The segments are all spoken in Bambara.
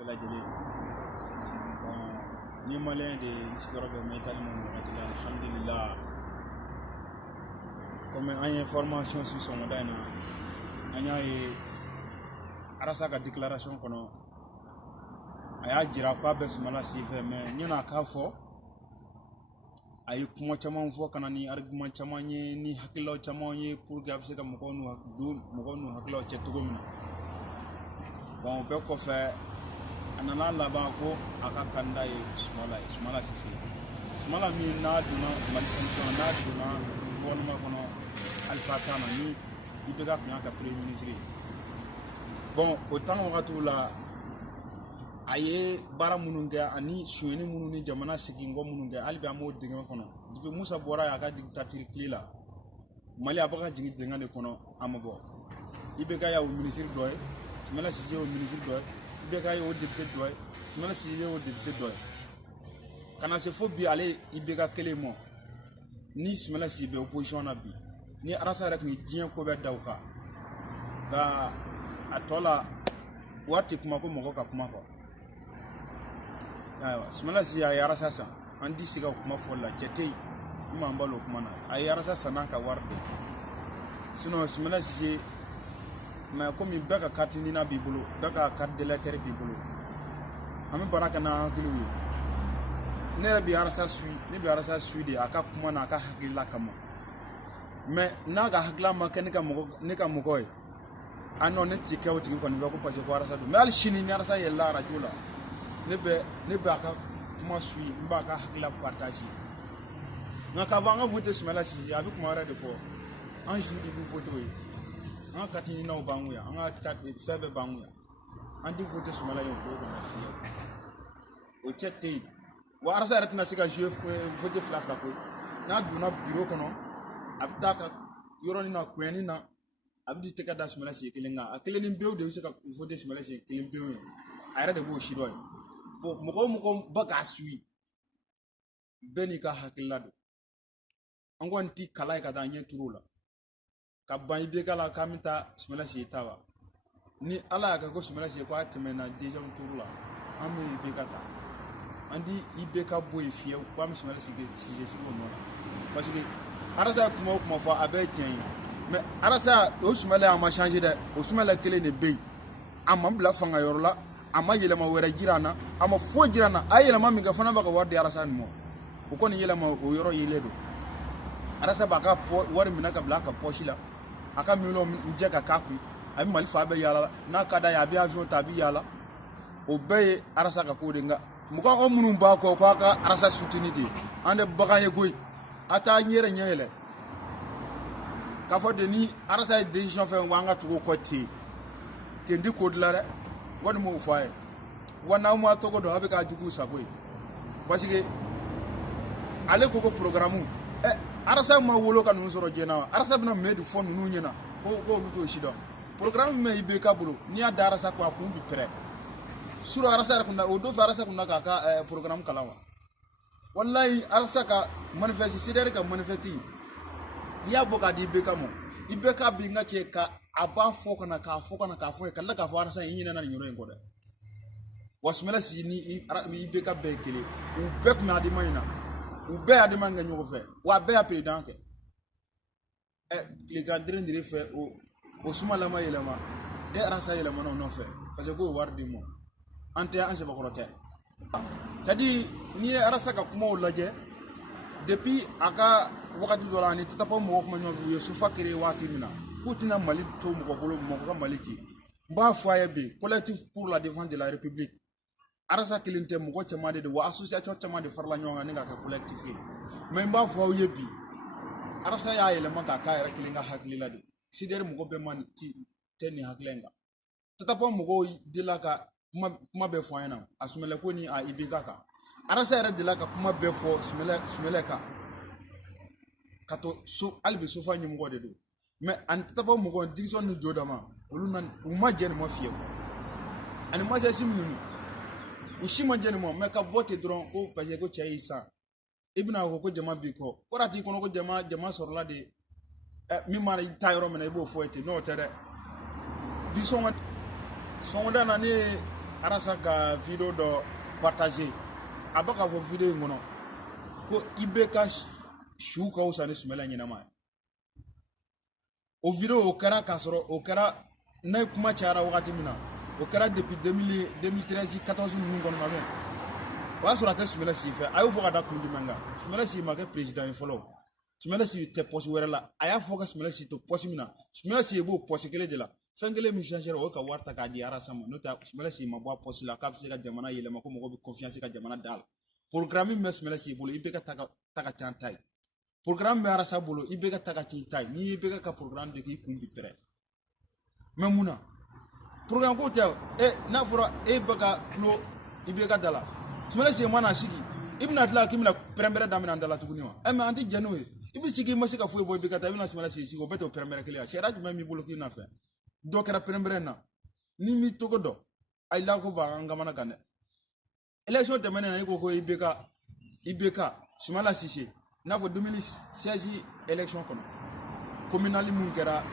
bɛɛ lajɛlen ni maliyɛn de sigiyɔrɔ bɛ Mayitali ma wagati la alhamdulillah comme an ye formation su sɔgɔmada in na an y'a ye Arasa ka déclaration kɔnɔ a y'a jira k'a bɛ Sumala senfɛ mais ɲɛna k'a fɔ a ye kuma caman fɔ kana ni argument caman ye ni hakililaw caman ye pour que a bɛ se ka mɔgɔw n'u hakililaw cɛ cogo min na bon o bɛɛ kɔfɛ a nana laban ko a ka candidat ye Sumala Sise Sumala min n'a donna Mali fonction n'a donna gouvernement kɔnɔ Alifa Kan na ni IBK tun y'a ka premier ministre ye bon o temps wagatiw la a ye baara minnu kɛ ani sonyɛni minnu ni jamana seginkɔ minnu kɛ hali bi an b'o dingɛ kɔnɔ depuis Musa bɔra y'a ka dictature tile la Mali a bɛ ka jigin dingɛ de kɔnɔ a ma bɔ IBK y'o ministre dɔ ye Sumala Sise y'o ministre dɔ ye IBK y'o député dɔ ye Sumala Sise y'o député dɔ ye kana se fo bi ale IBK kelen mɔ ni Sumala Sise bɛ opposition na bi ni Arasa yɛrɛ tun ye diɲɛ ko bɛɛ da o kan nka a tɔ la wari tɛ kuma ko mɔgɔ ka kuma kɔ ayiwa Sumala Sise a ye Arasa san an ti se ka kuma fɔli la cɛ tɛ yen min m'an balo o kuma na a ye Arasa san n'a ka wari de sinon Sumala Sise mais comme bɛɛ ka carte d'identité b'i bolo bɛɛ ka carte d'électeur b'i bolo an bɛ baara kɛ n'an hakiliw ye ne yɛrɛ bɛ Arasa su de a ka kuma n'a ka hakilila kama mais n'a ka hakilila ma kɛ ne ka mɔgɔ ye a non ne ti kɛ o tigi kɔni bɛ ko parce que ko Arasa don mais hali sini ni Arasa yɛlɛla radio la ne bɛ a ka kuma su n b'a ka hakilila partage nka k'a fɔ an ka voter Sumala Sise a bɛ kuma wɛrɛ de fɔ an jour de bɛ voter o ye an ka carte d'identité b'an kun yan an ka fɛn bɛɛ b'an kun yan an ti voter Sumala ye o cogo kɔnɔ fiyewu o cɛ tɛ yen wa Arasa yɛrɛ tɛna se ka jouer voter fila ko n'a donna bureau kɔnɔ a bɛ taa ka yɔrɔnin na kuyɛnin na a bɛ tɛgɛ da Sumala Sise kelen kan a kelen ni pewu de bɛ se ka voter Sumala Sise kelen pewu ye a yɛrɛ de b'o si dɔn ye bon mɔgɔ o mɔgɔ ba k'a suit bɛɛ n'i ka hakilila don an kɔni ti kala ye ka taa ɲɛ turu o la ka ban IBK la k'an bɛ taa Sumala Sise ta wa ni Ala y'a kɛ ko Sumala Sise ko a tɛmɛna deuxième tour la an bɛ IBK ta an ti IBK bɔ yen fiyewu ko an bɛ Sumala Sise sigi o nɔ la parce que Arasa ye kuma o kuma fɔ a bɛɛ ye tiɲɛ ye mais Arasa o Sumala a ma changer dɛ o Sumala kelen de bɛ yen a ma bila fanga yɔrɔ la a ma yɛlɛma wɛrɛ jira an na a ma foyi jira an na a ye yɛlɛma min kɛ fana b'a ka wari di Arasa nin ma o kɔni yɛlɛma o yɔrɔ yelen don Arasa b'a ka wari minɛ ka bila a ka poche la a ka miliyɔn jɛ ka k'a kun a bɛ Mali fa bɛɛ yaala n'a ka d'a ye a bɛ avion ta a bɛ yaala o bɛɛ ye Arasa ka ko de nka mɔgɔ minnu b'a kɔ k'a ka Arasa soutenir ten an tɛ bagan ye koyi a t'a ɲɛ yɛlɛ k'a fɔ de ni Arasa ye décision fɛn wa an ka tugu o kɔ ten tɛ ko dilan dɛ wani m'o fɔ a ye wa n'aw ma tɔgɔ dɔn a bɛ k'a jugu sago ye parce que ale ko ko programme Arasa ma wolo ka ninnu sɔrɔ jɛna wa Arasa bɛna mɛ de fɔ ninnu ɲɛna ko olu t'o si dɔn programme min bɛ IBK bolo n'i y'a da Arasa ko a kun bi pɛrɛ sur Arasa yɛrɛ kun na o don fɛ Arasa kun na k'a ka programme kalan wa walayi Arasa ka manifeste CDR ka manifeste n'i y'a bɔ k'a di IBK ma IBK bi n ka cɛ ka a b'a fɔ ka na k'a fɔ ka na k'a fɔ ye ka tila k'a fɔ Arasa in ɲinɛna nin yɔrɔ in kɔ dɛ wa Sumala Sise ni IBK bɛɛ ye kelen u bɛɛ tun bɛ adama in na u bɛɛ ye adama kɛ ɲɔgɔn fɛ wa a bɛɛ y'a président kɛ tilekan dere fɛ o Sumala ma yɛlɛma Arasa yɛlɛmana o nɔfɛ parce que k'o wari di ma an tɛ an sɛbɛkɔrɔ tɛ c'est à dire n'i ye Arasa ka kumaw lajɛ depuis a ka wagati dɔ la ani Tatapo mɔgɔw kuma ɲɔgɔn fɛ u ye SOFA créé waati min na k'u tɛna Mali to mɔgɔ bolo mɔgɔ ka Mali ci n b'a fɔ a ye bi collectif pour la défense de la République Arasa kelen tɛ mɔgɔ caman de don wa association caman de farala ɲɔgɔn kan ni k'a kɛ collectif ye mais n b'a fɔ aw ye bi Arasa y'a yɛlɛma k'a k'a yɛrɛ kelen ka hakilila de CDR mɔgɔ bɛɛ ma tɛ nin hakilila in kan Tatapo mɔgɔw delila ka kuma bɛɛ fɔ an ɲɛna a Sumala ko ni a IBK kan Arasa yɛrɛ delila ka kuma bɛɛ fɔ Sumala kan ka to hali bi SOFA ɲɛmɔgɔ de don mais ani Tatapo mɔgɔ division ni jɔ dama olu u ma jɛ nin ma fiyewu ani masasi minnu u si ma jɛ nin ma mais ka bɔ ten dɔrɔn ko parce que ko cɛ y'i san i bɛna fɔ ko jama b'i kɔ wara t'i kɔnɔ ko jama sɔrɔla de min mana i taa yɔrɔ min na i b'o fɔ ten n'o tɛ dɛ bi sɔngɔda na ne ye arasa ka video do partager abaka fo video ngono ko ibeka shuka usane sumela nyina ma o video o kara kasoro o kara na kuma chara wakati mina o kara depuis 2013 14 mun ngono mabe wa sura ta sumela si fe ayo fo kada kundi manga sumela si ma ke president follow sumela si te posi wera la aya fo ka sumela si to posi mina sumela si ebo posi kele de la fengele mi changer o ka warta ka di arasa mo nota sumela si ma bo posi la kapsi ka jamana yele ma ko mo ko confiance ka jamana dal programme mes sumela si bolo ibeka taka chantai programme arasa bolo ibeka taka chantai ni ibeka ka programme de ki kumbi pre memuna programme ko te na fura baka klo ibeka dala sumela si mana sigi ibna tla kimina premere damina dala tukuni wa me anti jenowe ibi sigi masika fo boy beka ta ibna sumela si sigo beto premere klia shera ju mi bolo ki na fe do kera premere na ni mi togodo ay la ko ba ngamana kane election de mena na ko ibeka sumela si na fo 2016 election kono communal mun kera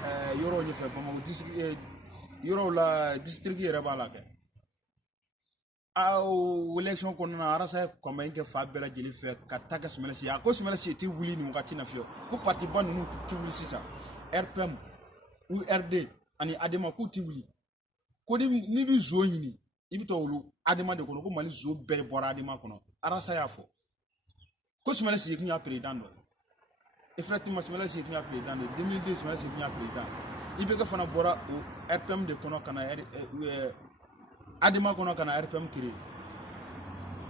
yoro ni fe bama district yoro la district yere bala ke aw election kono na arasa ko may ke fa bela jeli fe kataka sumela si ko sumela si ti wuli ni ngati na fio ko parti ban nu ti wuli sisa RPM ou RD ani adema ko ti wuli ko ni bi zo nyini ibi to wulu adema de kono ko mali zo bere bora adema kono arasa ya fo ko sumela si nya president effectivement sumela si nya president 2010 sumela si nya president ibe ka fana bora o RPM de kono kana adema kono kana RPM kiri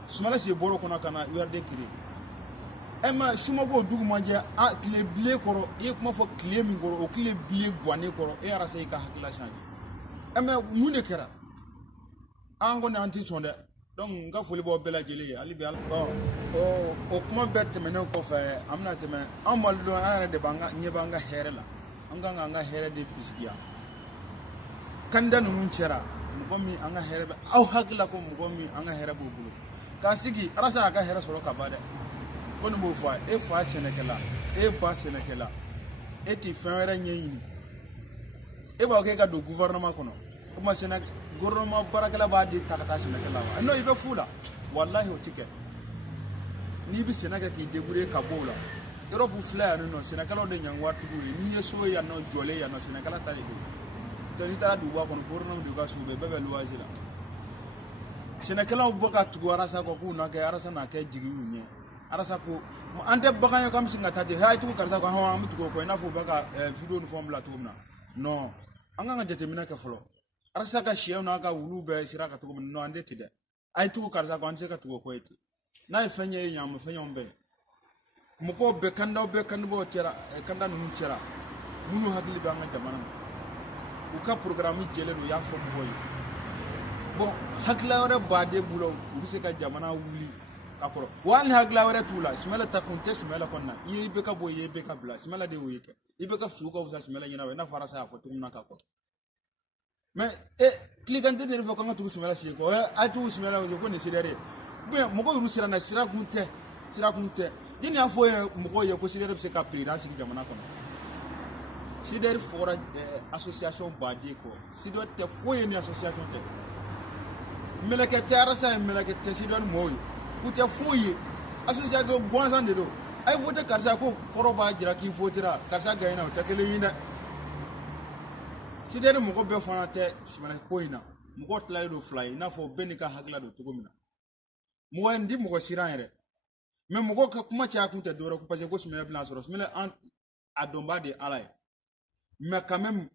sumala si boro kono kana URD kiri ema suma go dugu manje a clé blé koro e kuma fo clé mi goro o clé blé gwane koro e ara sai ka hakila change ema mune kera ango na anti sonde donc nga foli bo bela jeli ali bi al o kuma bet mena ko fa amna teme amal do ara de banga nyebanga here la nga here de bisgiya kanda nun chera mugomi anga herebe au hakila ko mugomi anga herebe bulu kasigi arasa aka here soro kabade kono bo fa fa senekela ba senekela ti fenwere nyeyini ba ke ka do gouvernement kono kuma senek gouvernement barakala ba di takata senekela no ibe fula wallahi o tike ni bi senaka ki debure kabola Europe flare no senekala de nyang wartu ni yeso ya no jole ya no senekala tali tani tara duwa kono gouvernement du ga sube bebe loisila senekala boka tugo arasa ko kuna ke arasa na ke jigi unye arasa ko ante baka yo kam singa taje hay tugo karsa ko hawa am tugo ko na fo baka video no form la tumna no anga nga determina ke folo arasa ka shiyo na ka wulu be siraka tugo no ande tide ay tugo karsa ko anje ka tugo ko eti na ifenye nyam fenye ombe muko be kanda bo tera kanda nu tera munu hakili ba nga jamana uka programme jele do ya fo boy bon hakla wara bade bulo ubise ka jamana wuli kakoro wan hakla wara tula sumela takunte sumela konna yebe ka boy yebe ka bla sumela de woyeke ibe ka suko usa sumela nyina na farasa afo tumna kakoro mais klikante de fo kanga tu sumela si ko atu sumela ko ni sidere be moko rusira na sira kunte dini afo moko ye ko sidere se ka présidence ki jamana konna sidere fora association badi ko sido te foye ni association te meleke te arasa meleke te sido moy ku te foye association bonzan de do ay vote karsa ko koroba jira ki votera karsa gayna o takele yina sidere moko be fana te sumana ko ina moko tlay do fly na fo benika hagla do tugomina mo ndi moko siranere mais moko ka kuma cha kunte do ko parce que ko sumela bla soro sumela an adomba de alay mais quand même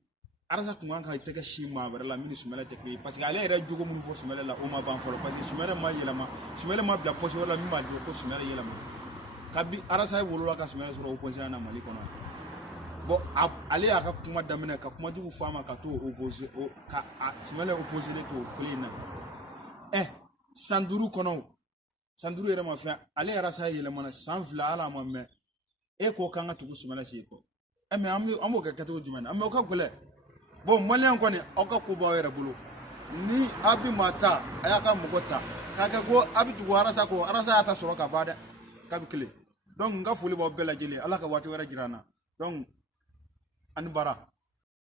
arasa kuma ka teke shima la mini sumela teke parce que ale era jogo mun fo sumela la o ma ban folo parce que sumela ma yelama sumela ma bia poche wala mi ma do ko sumela yelama kabi arasa wolo ka sumela soro opposition na mali kono bon ale aka kuma damina ka kuma jugu fama ka to opposer o ka sumela opposer to clean sanduru kono sanduru era ma fa ale arasa yelama na sanfla ala ma me ko kanga to sumela si ko mais amu ka kato jumana amma ka gole bon malian ko ne aka ko ba wera bulu ni abi mata ayaka mugota kaga go abi tu warasa ko arasa ata soro ka bada ka bi kle donc nga fuli bo bela jeli ala ka wati wera jirana donc an bara